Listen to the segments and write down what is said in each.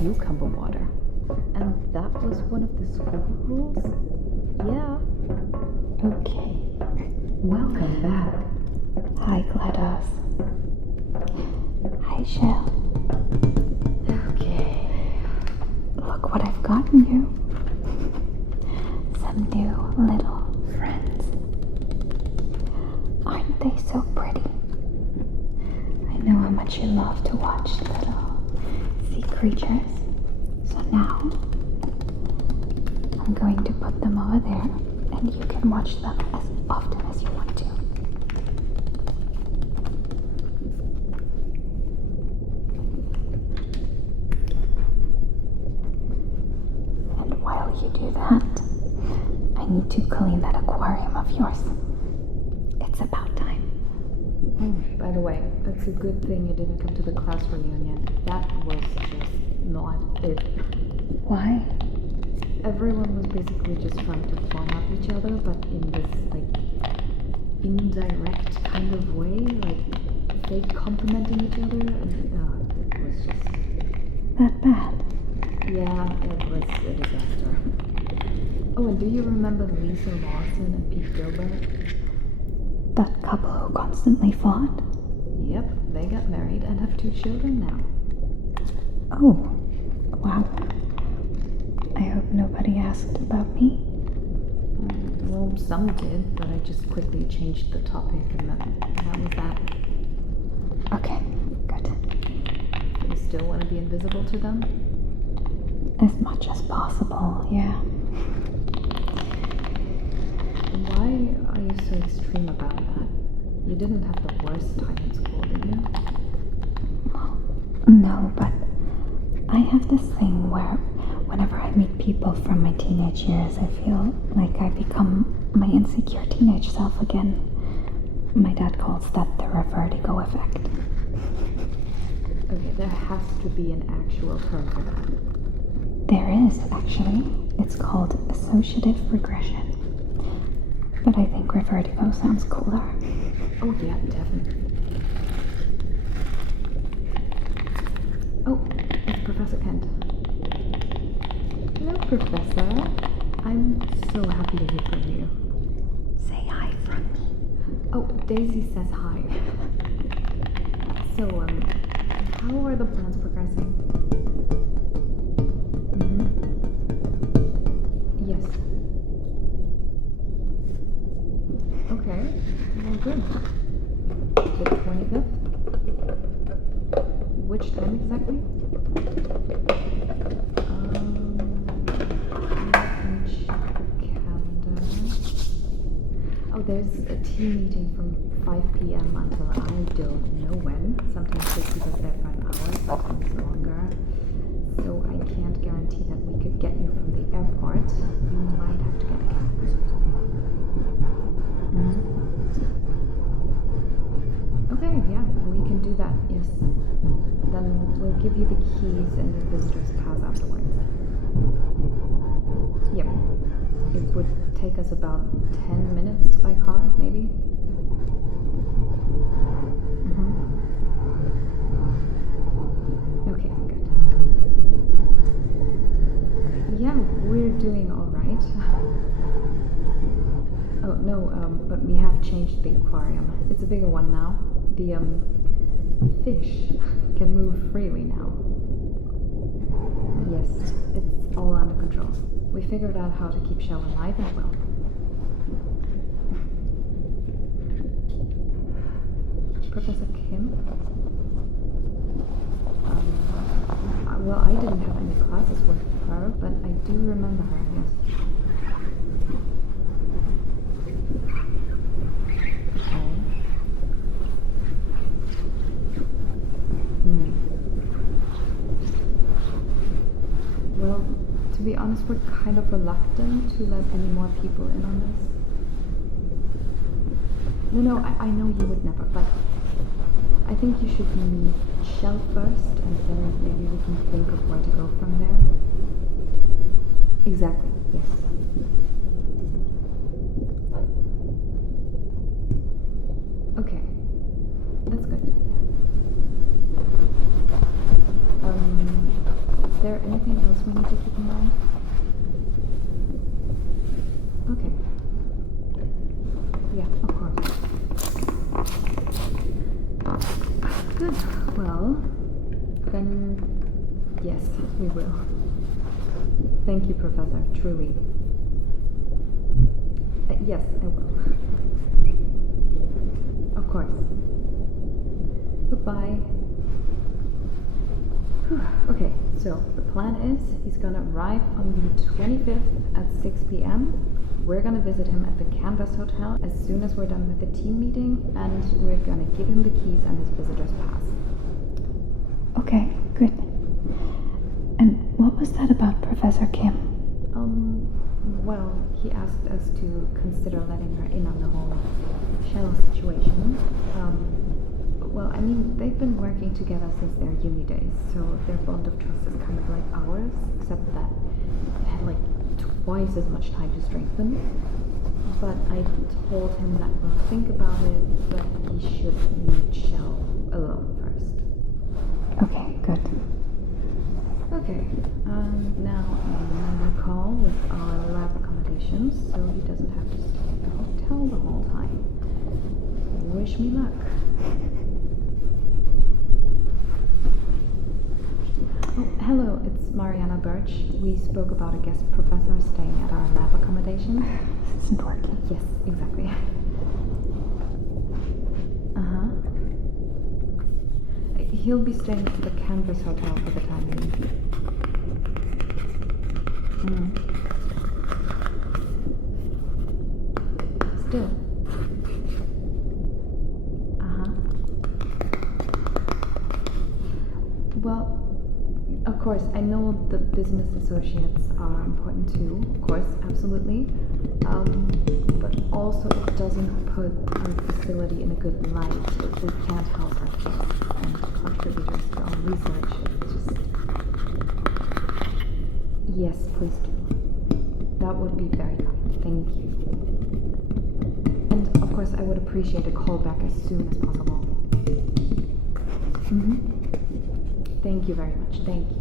cucumber water. And that was one of the school rules? Yeah. Okay. Welcome back. Hi, GLaDOS. Hi, Shell. Okay. Look what I've gotten you. Some new little friends. Aren't they so pretty? I know how much you love to watch little sea creatures. So now, I'm going to put them over there, and you can watch them as often as you want to. And while you do that, I need to clean that aquarium of yours. It's about time. By the way, it's a good thing you didn't come to the class reunion. That was just not it. Why? Everyone was basically just trying to one-up each other, but in this, indirect kind of way, fake complimenting each other, and it was just... That bad? Yeah, it was a disaster. Oh, and do you remember Lisa Lawson and Pete Gilbert? That couple who constantly fought? Yep, they got married and have 2 children now. Oh, wow. I hope nobody asked about me. Well, some did, but I just quickly changed the topic, and that was that. Okay, good. You still want to be invisible to them? As much as possible, yeah. Why are you so extreme about that? You didn't have the worst time in school, did you? No, but I have this thing where whenever I meet people from my teenage years, I feel like I become my insecure teenage self again. My dad calls that the Revertigo effect. Okay, there has to be an actual term for that. There is, actually. It's called associative regression. But I think Revertigo sounds cooler. Oh yeah, definitely. Oh, it's Professor Kent. Hello, Professor. I'm so happy to hear from you. Say hi from me. Oh, Daisy says hi. So, how are the plans progressing? Yes. Okay, well, good. The 25th? Which time exactly? Let me check the calendar. Oh, there's a team meeting from 5 p.m. until I don't know when. Sometimes they keep us there for an hour, sometimes longer. So I can't guarantee that we could get you from the airport. You might have to get a cab. Okay, yeah, we can do that, yes. Then we'll give you the keys and the visitor's pass afterwards. Yep. It would take us about 10 minutes by car, maybe? Okay, good. Yeah, we're doing alright. Oh, no, but we have changed the aquarium. It's a bigger one now. The, fish can move freely now. Yes, it's all under control. We figured out how to keep Shell alive and well. Professor Kim? Well, I didn't have any classes with her, but I do remember her, yes. Well, to be honest, we're kind of reluctant to let any more people in on this. No, I know you would never, but I think you should meet Shell first, and then maybe we can think of where to go from there. Exactly, yes. Okay, that's good. there anything else we need to keep in mind? Okay. Yeah, of course. Good. Well, then, yes, we will. Thank you, Professor, truly. Yes, I will. Of course. Goodbye. Whew. Okay, so the plan is he's gonna arrive on the 25th at 6 p.m. We're gonna visit him at the Canvas Hotel as soon as we're done with the team meeting, and we're gonna give him the keys and his visitor's pass. Okay, good. And what was that about Professor Kim? Well, he asked us to consider letting her in on the whole shell situation. Well, I mean, they've been working together since their uni days, so their bond of trust is kind of like ours, except that it had like twice as much time to strengthen. But I told him that we'll think about it, but he should meet Shell alone first. Okay, good. Okay, now another call with our lab accommodations, so he doesn't have to stay at the hotel the whole time. Wish me luck. Oh, hello, it's Mariana Birch. We spoke about a guest professor staying at our lab accommodation. This isn't working. Yes, exactly. He'll be staying at the Canvas Hotel for the time being. Still. Well, of course, I know the business associates are important too, of course, absolutely. But also it doesn't put our facility in a good light if we can't help our guests and contributors to our research. It's just... Yes, please do. That would be very kind. Thank you. And of course, I would appreciate a call back as soon as possible. Thank you very much. Thank you.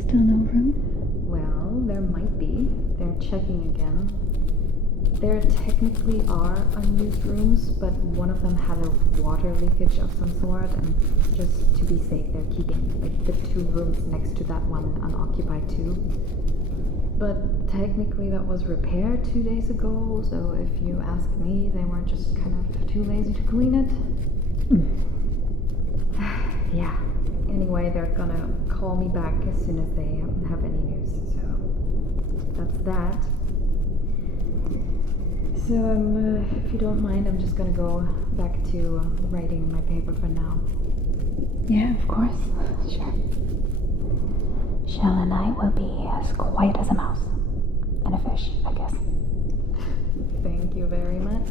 Still no room? Well, there might be. They're checking again. There technically are unused rooms, but one of them had a water leakage of some sort, and just to be safe, they're keeping like the 2 rooms next to that one unoccupied too. But technically that was repaired 2 days ago, so if you ask me, they were just kind of too lazy to clean it. Yeah. Anyway, they're gonna call me back as soon as they have any news, so that's that. So, if you don't mind, I'm just gonna go back to writing my paper for now. Yeah, of course. Sure. Shell and I will be as quiet as a mouse. And a fish, I guess. Thank you very much.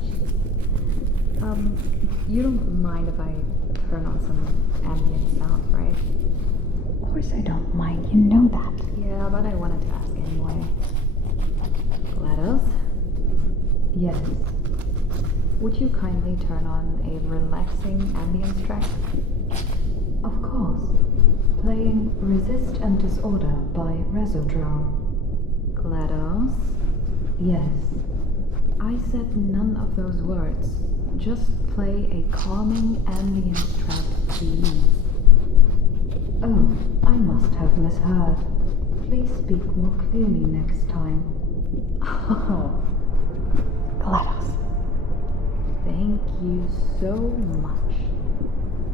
You don't mind if I turn on some ambient sound, right? Of course I don't mind, you know that. Yeah, but I wanted to ask anyway. GLaDOS? Yes. Would you kindly turn on a relaxing ambience track? Of course. Playing Resist and Disorder by Resodrone. GLaDOS? Yes. I said none of those words. Just play a calming ambience track, please. Oh, I must have misheard. Please speak more clearly next time. Oh. GLaDOS. Thank you so much.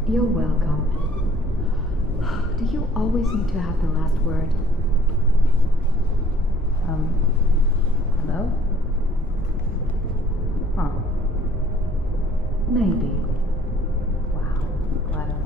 You're welcome. Do you always need to have the last word? Hello? Huh. Maybe. Wow, GLaDOS.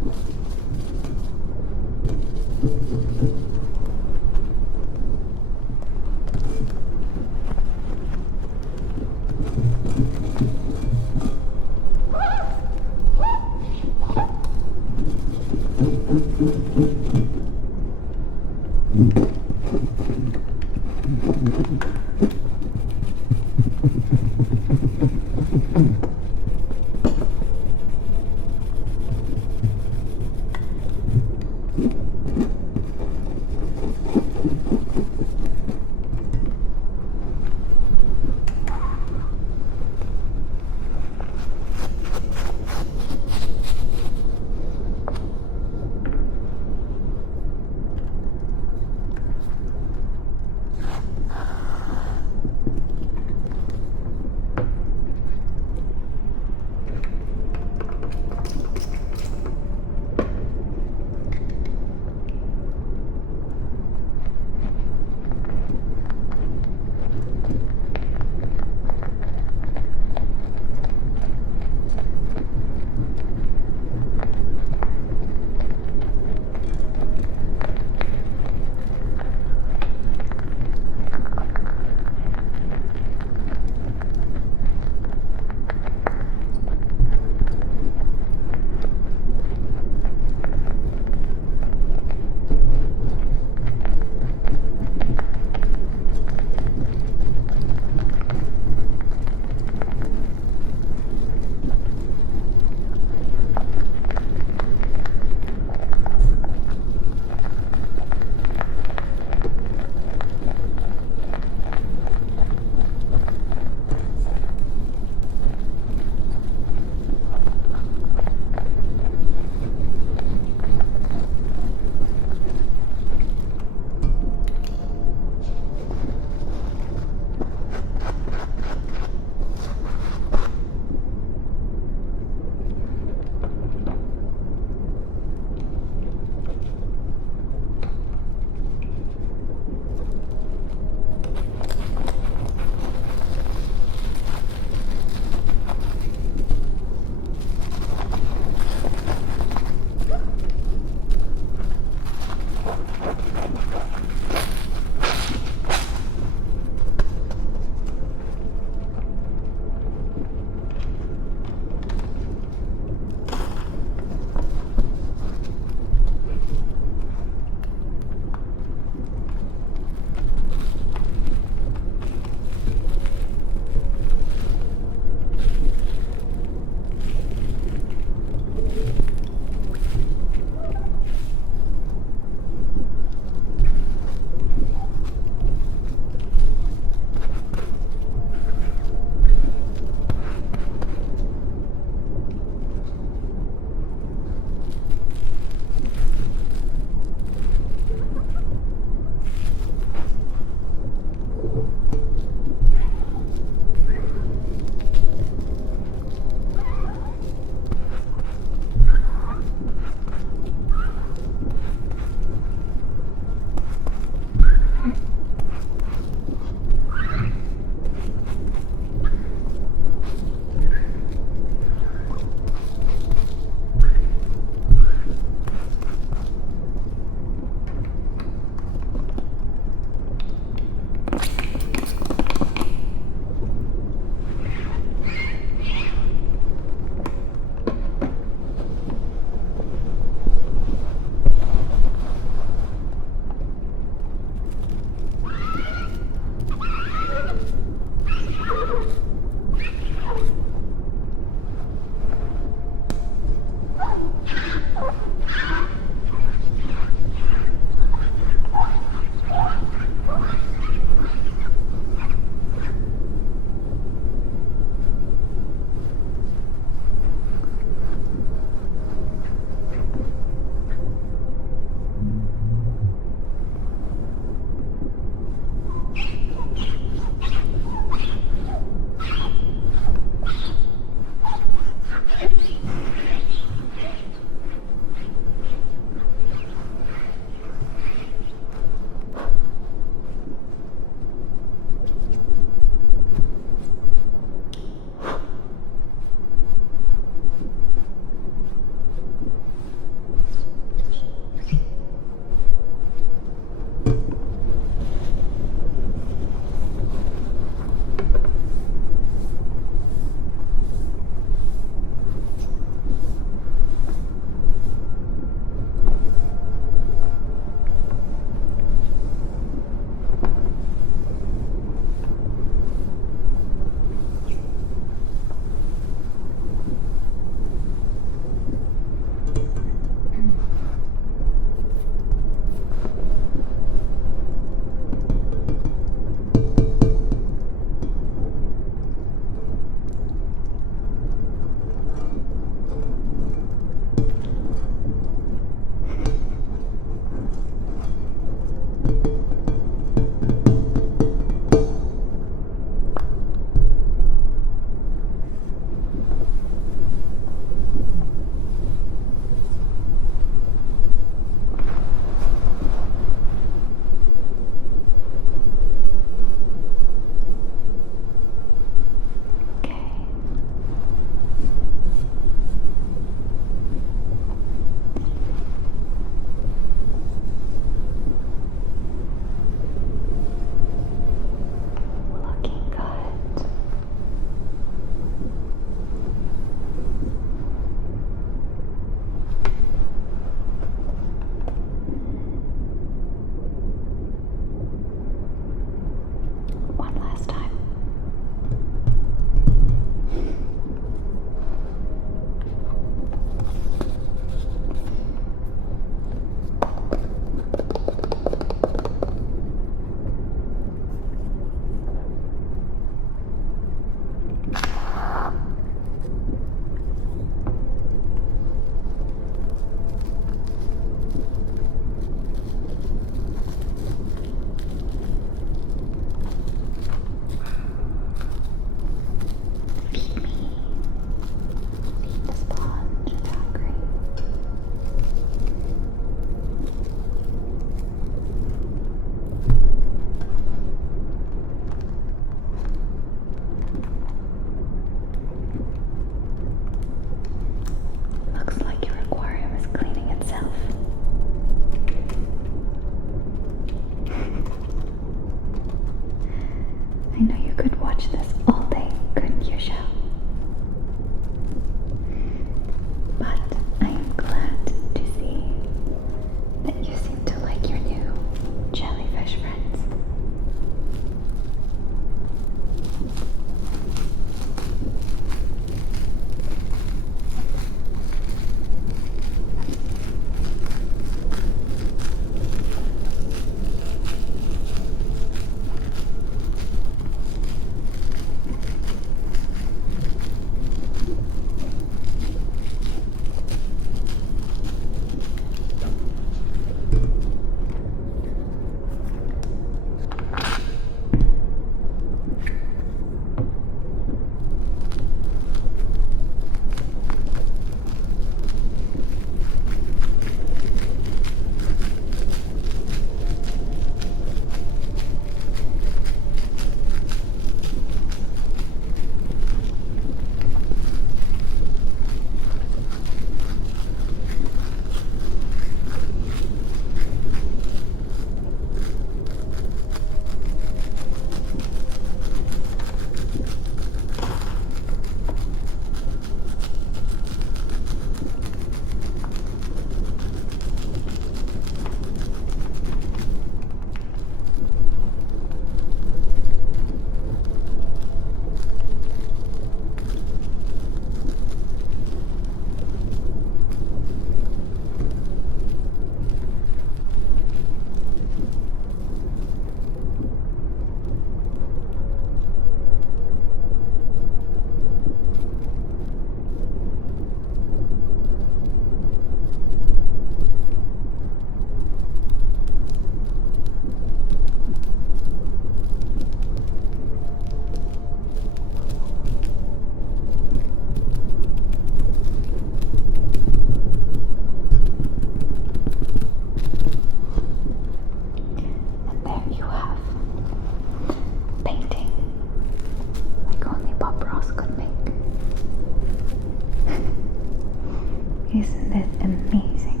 Isn't it amazing?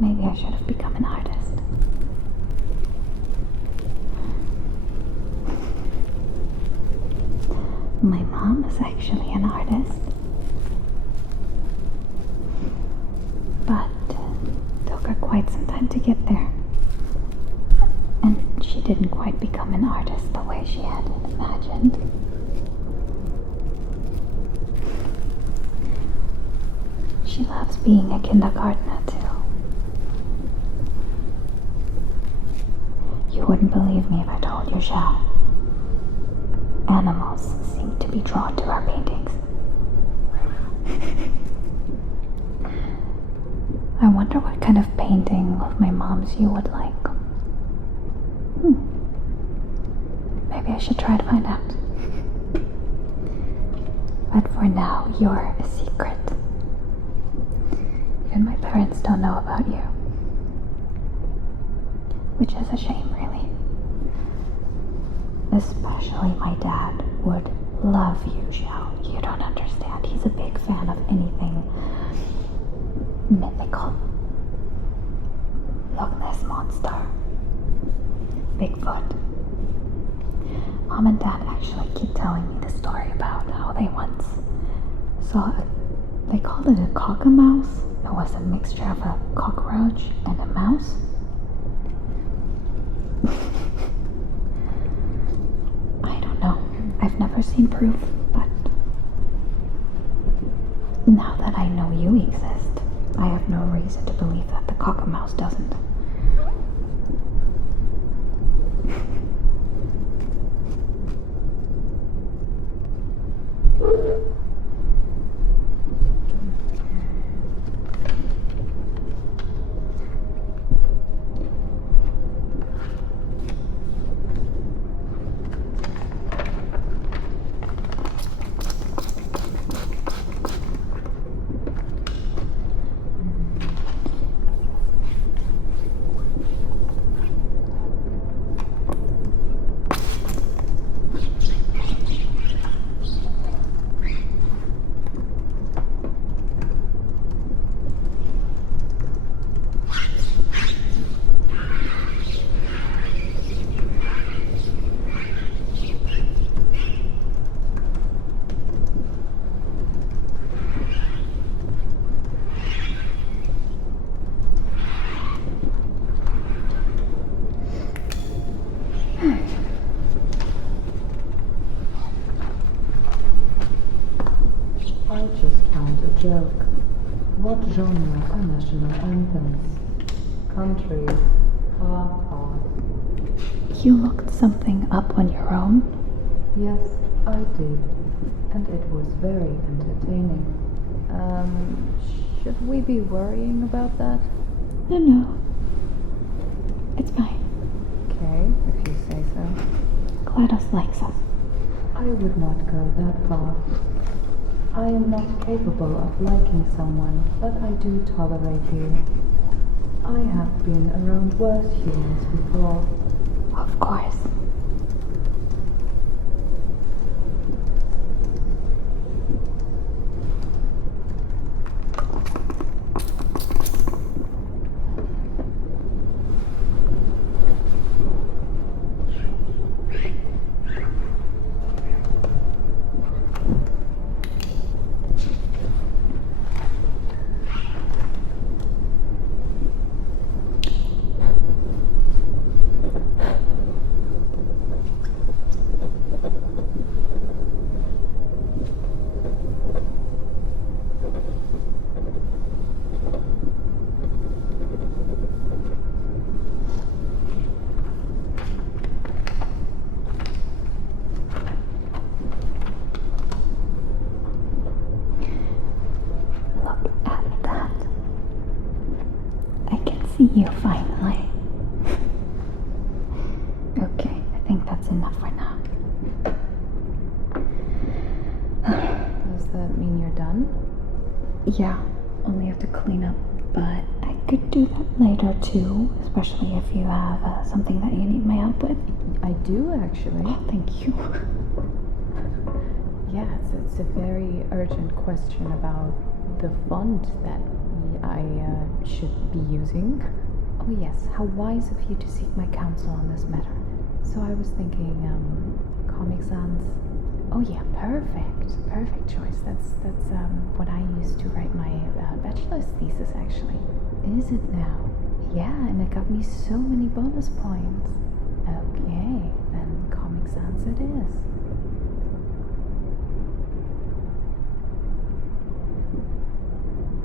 Maybe I should have become an artist. My mom is actually an artist, but took her quite some time to get there. And she didn't quite become an artist the way she had imagined. She loves being a kindergartner too. You wouldn't believe me if I told you, Shao. Animals seem to be drawn to our paintings. I wonder what kind of painting of my mom's you would like. Maybe I should try to find out. But for now, you're a secret. Even my parents don't know about you. Which is a shame, really. Especially my dad would love you, Xiao. You don't understand. He's a big fan of anything mythical. Loch Ness Monster. Bigfoot. Mom and Dad actually keep telling me the story about how they once saw they called it a cockamouse. It was a mixture of a cockroach and a mouse. I don't know. I've never seen proof, but now that I know you exist, I have no reason to believe that the cockamouse doesn't. I just found a joke. What genre are national anthems? Country. You looked something up on your own? Yes, I did. And it was very entertaining. Should we be worrying about that? No. It's fine. Okay, if you say so. GLaDOS likes us. I would not go that far. I am not capable of liking someone, but I do tolerate you. I have been around worse humans before. Of course. See you finally. Okay, I think that's enough for now. Does that mean you're done? Yeah, only have to clean up, but I could do that later too, especially if you have something that you need my help with. I do, actually. Oh, thank you. Yes, it's a very urgent question about the fund that I should be using. Oh yes, how wise of you to seek my counsel on this matter. So I was thinking, Comic Sans. Oh yeah, perfect choice. That's what I used to write my bachelor's thesis actually. Is it now? Yeah, and it got me so many bonus points. Okay, then Comic Sans it is.